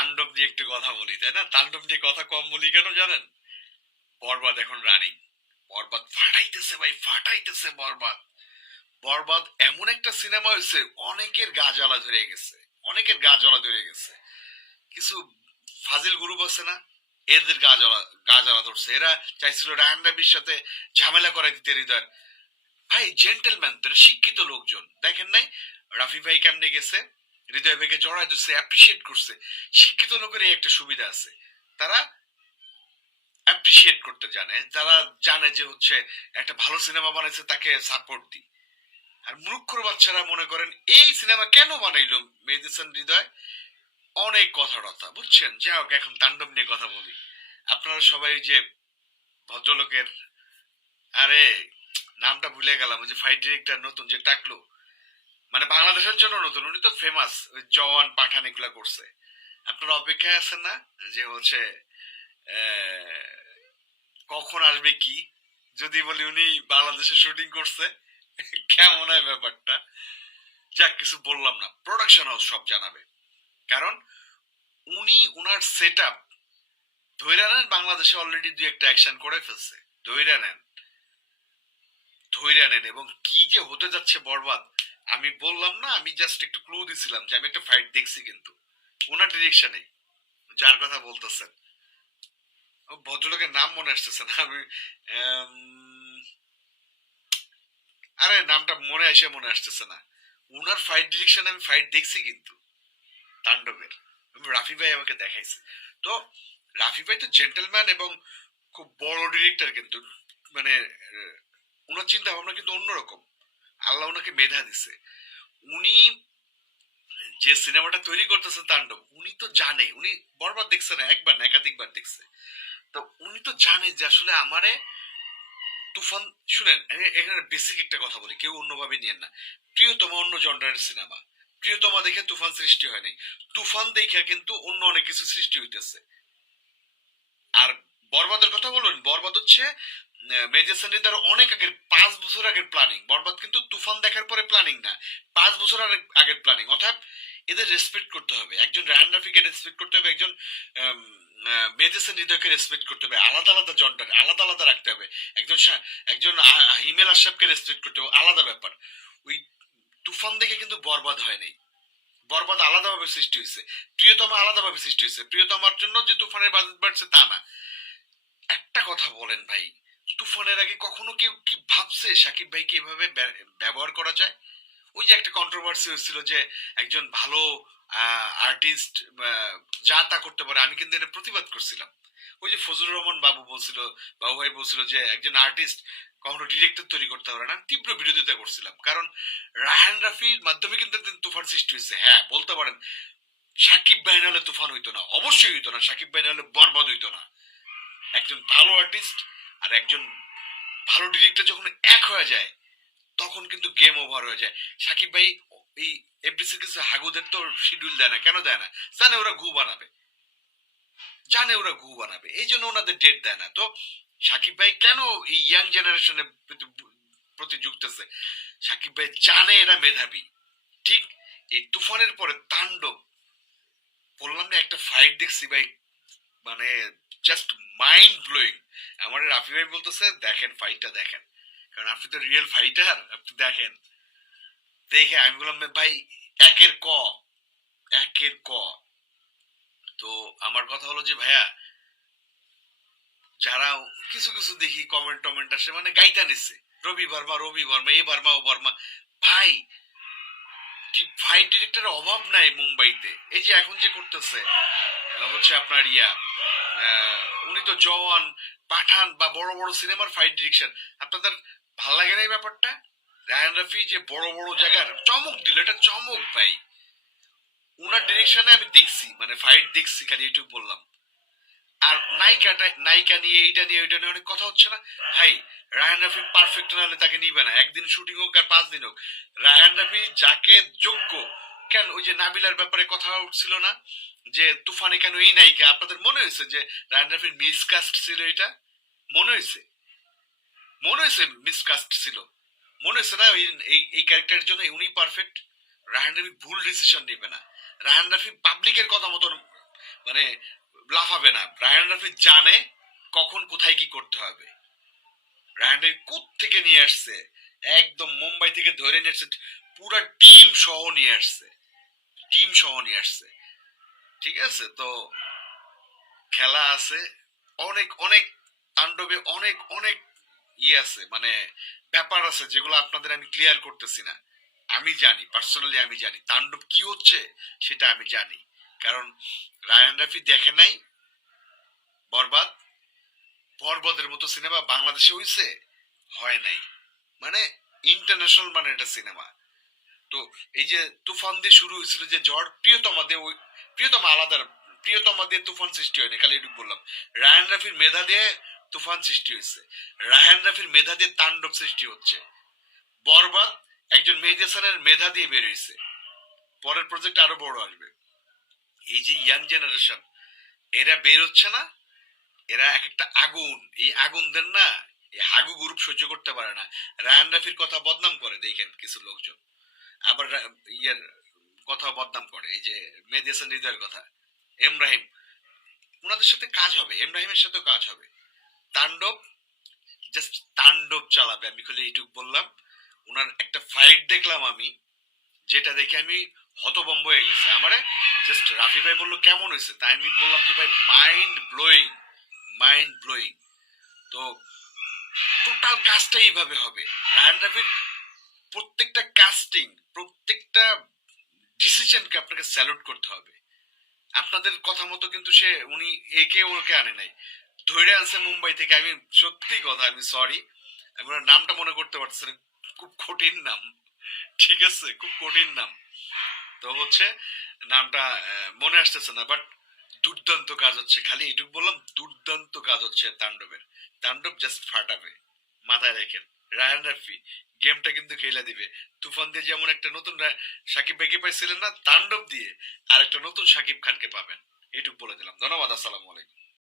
তাণ্ডব নিয়ে একটু কথা বলি, তাই না? তাণ্ডব নিয়ে কথা কম বলি কেন জানেন? বরবাদ এখন রানিং। বরবাদ ফাটাইতেছে ভাই, ফাটাইতেছে বরবাদ। বরবাদ এমন একটা সিনেমা হয়েছে, অনেকের গা জ্বালা ধরে গেছে, অনেকের গা জ্বালা ধরে গেছে। কিছু ফাজিল গ্রুপ আছে না, এদের গা জ্বালা ধরছে। এরা চাইছিল রায়হান রাবির সাথে ঝামেলা করাই দিতে হৃদয়। ভাই জেন্টেলম্যান, তারা শিক্ষিত লোকজন, দেখেন নাই রাফি ভাই কেমনে গেছে, হৃদয় ভাইকে জড়াই দিচ্ছে, অ্যাপ্রিসিয়েট করছে। শিক্ষিত লোকের এই একটা সুবিধা আছে, তারা অ্যাপ্রিসিয়েট করতে জানে, তারা জানে যে হচ্ছে একটা ভালো সিনেমা বানাইছে, তাকে সাপোর্ট দিই। আর মূর্খর বাচ্চারা মনে করেন এই সিনেমা কেন বানাইলো মেডিসন হৃদয়, অনেক কথা টথা বুঝছেন। যাই হোক, এখন তাণ্ডব নিয়ে কথা বলি। আপনারা সবাই যে ভদ্রলোকের, আরে নামটা ভুলে গেলাম, ওই যে ফাইট ডিরেক্টর নতুন যে টাকলো, মানে বাংলাদেশের জন্য নতুন, উনি তো ফেমাস, ওই জওয়ান পাঠান এগুলা করছে। আপনারা অপেক্ষায় আছেন না যে হচ্ছে কখন আসবে কি, যদি বলি উনি বাংলাদেশে শুটিং করছে, কেমন হয় ব্যাপারটা? যাক, কিছু বললাম না, প্রোডাকশন হাউস সব জানাবে। কারণ উনি উনার সেট আপ ধৈরা নেন, বাংলাদেশে অলরেডি দুই একটা অ্যাকশন করে ফেলছে। ধৈরা নেন, ধৈরা নেন। এবং কি যে হতে যাচ্ছে বরবাদ, আমি বললাম না, আমি জাস্ট একটু ক্লু দিছিলাম যে আমি একটা ফাইট দেখছি, কিন্তু ওনার ডিরেকশনে, যার কথা বলতেছেন, ভদ্রলোকের নাম মনে আসতেছে না। আমি আরে নামটা মনে আসতেছে না। উনার ফাইট ডিরেকশন আমি ফাইট দেখছি কিন্তু, তাণ্ডবের। রাফি ভাই আমাকে দেখাইছে। তো রাফি ভাই তো জেন্টলম্যান এবং খুব বড় ডিরেক্টর, কিন্তু মানে উনার চিন্তা ভাবনা কিন্তু অন্যরকম। আল্লাহ ওনাকে মেধা দিছে। উনি যে সিনেমাটা তৈরি করতেছে তাণ্ডব, উনি তো জানে, উনি বরবাদ দেখছে না একবার না, একাধিকবার দেখছে। তো উনি তো জানে যে আসলে আমারে তুফান, শুনেন এখানে বেসিক একটা কথা বলি, কেউ অন্যভাবে নিয়েন না। প্রিয়তমা অন্য জনরার সিনেমা, প্রিয়তমা দেখে তুফান সৃষ্টি হয়নি, তুফান দেখে কিন্তু অন্য অনেক কিছু সৃষ্টি হইতেছে। আর বরবাদের কথা বলুন, বরবাদ হচ্ছে মেজর সঞ্জিতার অনেক আগের, 5 বছর আগের প্ল্যানিং। বরবাদ কিন্তু তুফান দেখার পরে প্ল্যানিং না, 5 বছর আগের প্ল্যানিং। অর্থাৎ এদের রেসপেক্ট করতে হবে, একজন রায়হান রাফিকে রেসপেক্ট করতে হবে, একজন মেজর সঞ্জিতাকে রেসপেক্ট করতে হবে, আলাদা আলাদা জনটার আলাদা আলাদা রাখতে হবে। একজন একজন হিমেল আশরাফকে রেসপেক্ট করতে হবে, আলাদা ব্যাপার। ওই তুফান দেখে কিন্তু বরবাদ হয় নাই, বরবাদ আলাদাভাবে সৃষ্টি হয়েছে, প্রিয়তমা আলাদাভাবে সৃষ্টি হয়েছে। প্রিয়তমার জন্য যে তুফানের বাজেট বাড়ছে তা না। একটা কথা বলেন ভাই, তুফানের আগে কখনো কেউ কি ভাবছে সাকিব ভাইকে এভাবে ব্যবহার করা যায়? ওই যে একটা কন্ট্রোভার্সি হচ্ছিল যে একজন ভালো আর্টিস্ট যা তা করতে পারে, আমি কিন্তু এটা প্রতিবাদ করছিলাম। ওই যে ফজলুর রহমান বাবু বলছিল, বাবু ভাই বলছিল যে একজন আর্টিস্ট কখনো ডিরেক্টর তৈরি করতে পারে না, তীব্র বিরোধিতা করছিলাম। কারণ রায়হান রাফির মাধ্যমে কিন্তু তুফান সৃষ্টি হয়েছে। হ্যাঁ বলতে পারেন সাকিব ভাই না হলে তুফান হইতো না, অবশ্যই হইতো না, সাকিব ভাই না হলে বরবাদ হইতো না। একজন ভালো আর্টিস্ট আর একজন ভালো ডিরেক্টর যখন এক হয়ে যায়, তখন কিন্তু গেম ওভার হয়ে যায়। সাকিব ভাই এই এফডিসি কিছু হাগুদের তো শিডিউল দেয় না, কেন দেয় না? জানে ওরা ঘু বানাবে, জানে ওরা ঘু বানাবে, এই জন্য ওনাদের ডেট দেয় না। তো সাকিব ভাই কেন এই ইয়াং জেনারেশনের প্রতি যুক্তেছে? সাকিব ভাই জানে এরা মেধাবী। ঠিক এই তুফানের পরে তাণ্ডব, বললাম না একটা ফাইট দেখছি ভাই, মানে জাস্ট মাইন্ড ব্লোয়িং। আমার রাফি ভাই বলতেছে দেখেন ফাইটটা দেখেন, কারণ আপনি তো রিয়েল ফাইটার, আপনি দেখেন। দেখে আমি বললাম ভাই একের ক, একের ক। তো আমার কথা হলো যে ভাইয়া, যারা কিছু কিছু দেখি কমেন্ট টমেন্ট আসে, মানে গাইতা নিচ্ছে রবি বর্মা, রবি বর্মা, এ বর্মা ও বর্মা। ভাই ফাইট ডিরেক্টরের অভাব নাই মুম্বাইতে। এই যে এখন যে করতেছে হচ্ছে আপনার উনি তো জওয়ান, পাঠান বা বড় বড় সিনেমার ফাইট ডিরেকশন, আপনাদের ভাল লাগে না এই ব্যাপারটা? রায়ান রাফি যে বড় বড় জায়গার চমক দিল, এটা চমক ভাই। উনার ডিরেকশনে আমি দেখছি, মানে ফাইট দেখছি, খালি এইটুকু বললাম। আর নায়িকাটা, নায়িকা নিয়ে এইটা নিয়ে ওইটা নিয়ে অনেক কথা হচ্ছে না ভাই। রায়ান রাফি পারফেক্ট না হলে তাকে নিবে না, একদিন শুটিং হোক আর 5 দিন হোক। রায়ান রাফি যাকে যোগ্য, কেন ওই যে নাবিলার ব্যাপারে কথা উঠছিল না যে তুফানে কেন এই নায়িকা, আপনাদের মনে হয়েছে যে রায়ান রাফির মিসকাস্ট ছিল? এটা মনে হয়েছে, মনে হয়েছে মিসকাস্ট ছিল, মনে হয়েছে না এই এই ক্যারেক্টারের জন্য উনি পারফেক্ট? রায়ান রাফি ভুল ডিসিশন নেবে না, রায়ান রাফি পাবলিকের কথা মতন মানে লাফাবে না। রায়ান রাফি জানে কখন কোথায় কি করতে হবে। রায়ান রাফি থেকে নিয়ে আসছে, একদম মুম্বাই থেকে ধরে নিয়ে আসছে, পুরা টিম সহ নিয়ে আসছে, টিম সহ নিয়ে আসছে। ঠিক আছে, তো খেলা আছে, অনেক অনেক তাণ্ডবে অনেক অনেক আছে, মানে ব্যাপার আছে যেগুলো আপনাদের আমি ক্লিয়ার করতেছি না। আমি জানি, পার্সোনালি আমি জানি তাণ্ডব কি হচ্ছে, সেটা আমি জানি। কারণ রায়ান রাফি দেখে নাই বরবাদ। বরবাদের মতো সিনেমা বাংলাদেশে হইছে? হয় নাই। মানে ইন্টারন্যাশনাল মানে এটা সিনেমা। তো এই যে তুফান দিয়ে শুরু হয়েছিল যে ঝড়, প্রিয়তমা দিয়ে প্রিয়তমা আলাদা, প্রিয়তমা দিয়ে তুফান সৃষ্টি হয়নি, খালি এটুকু বললাম। রায়ান রাফির মেধা দিয়ে তুফান সৃষ্টি হয়েছে, রায়ান রাফির মেধা দিয়ে তাণ্ডব সৃষ্টি হচ্ছে। বরবাদ একজন মেহেদী হাসানের মেধা দিয়ে বের হয়েছে, পরের প্রজেক্ট আরো বড় আসবে। এই যে ইয়াং জেনারেশন, এরা বের হচ্ছে না, এরা এক একটা আগুন, এই আগুনদের না এই হাগু গ্রুপ সহ্য করতে পারে না। রায়ান রাফির কথা বদনাম করে দেখেন কিছু লোকজন, আবার ইয়ের কথা বদনাম করে, এই যে মেহেদী হাসান হৃদয়ের কথা, এমরাহিম, ওনাদের সাথে কাজ হবে, এমরাহিমের সাথেও কাজ হবে। তাণ্ডব জাস্ট তাণ্ডব চালাবে, আমি খালি এইটুকু বললাম। ওনার একটা ফাইট দেখলাম আমি, যেটা দেখে আমি হতভম্ব হয়ে গেছে আমারে। জাস্ট রাফি ভাই বললো কেমন হয়েছে, তাই আমি বললাম যে ভাই মাইন্ড ব্লোয়িং, মাইন্ড ব্লোয়িং। তো টোটাল কাজটাই এইভাবে হবে। রায়ান রাফির প্রত্যেকটা কাস্টিং, প্রত্যেকটা ডিসিশনকে আপনাকে স্যালুট করতে হবে। আপনাদের কথা মতো কিন্তু উনি একে ওকে আনে নাই, ধরে আনছে মুম্বাই থেকে। আমি সত্যি কথা, আমি সরি, আমি ওনার নামটা মনে করতে পারতেছি না, খুব কঠিন নাম। ঠিক আছে, খুব কঠিন নাম। তো হচ্ছে নামটা মনে আসতেছে না, বাট দুর্দান্ত কাজ হচ্ছে, খালি এইটুকু বললাম, দুর্দান্ত কাজ হচ্ছে তাণ্ডবের। তাণ্ডব জাস্ট ফাটাবে, মাথায় রেখেন। রায়ান রাফি গেমটা কিন্তু খেলে দিবে। তুফান দিয়ে যেমন একটা নতুন সাকিব ভাইকে পাইছিলেন না, তাণ্ডব দিয়ে আর একটা নতুন সাকিব খানকে পাবেন। এইটুকু বলে দিলাম। ধন্যবাদ, আসসালামু আলাইকুম।